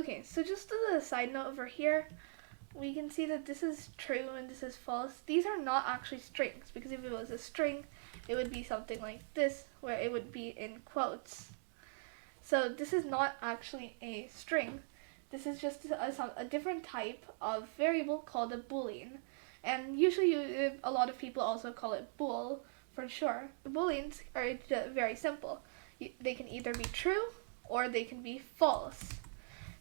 Okay, so just as a side note over here, we can see that this is true and this is false. These are not actually strings, because if it was a string, it would be something like this, where it would be in quotes. So this is not actually a string. This is just a different type of variable called a Boolean. And usually a lot of people also call it bool for sure. The Booleans are very simple. They can either be true or they can be false.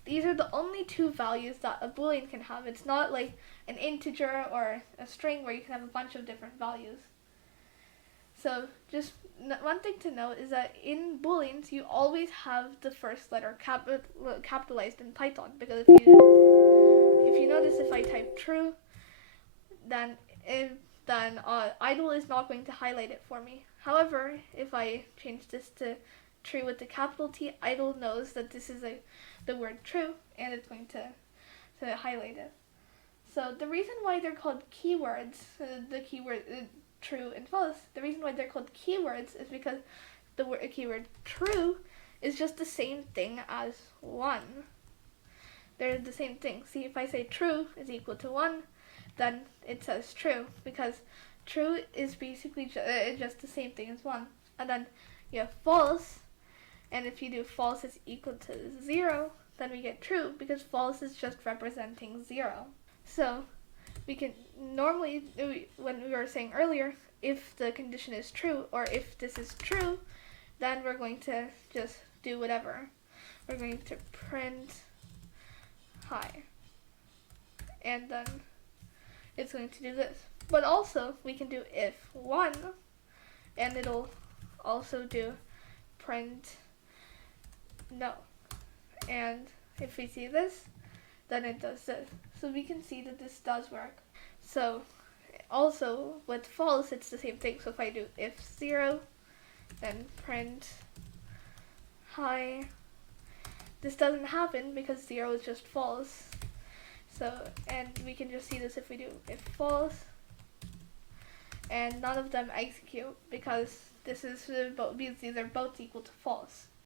These are the only two values that a Boolean can have. It's not like an integer or a string where you can have a bunch of different values. So just one thing to note is that in Booleans, you always have the first letter capitalized in Python, because if you notice, if I type true, then idle is not going to highlight it for me. However, if I change this to true with the capital T, idle knows that this is the word true, and it's going to highlight it. So the reason why they're called keywords, the keyword true and false, the reason why they're called keywords is because the keyword true is just the same thing as 1. They're the same thing. See, if I say true is equal to 1, then it says true, because true is basically just the same thing as 1. And then you have false, and if you do false is equal to 0, then we get true, because false is just representing 0. So we can normally, when we were saying earlier, if the condition is true, or if this is true, then we're going to just do whatever. We're going to print hi, and then it's going to do this. But also, we can do if 1, and it'll also do print no. And if we see this, then it does this. So we can see that this does work. So also with false, it's the same thing. So if I do if 0, then print hi, this doesn't happen because 0 is just false. So, and we can just see this if we do if false, and none of them execute because these are both equal to false.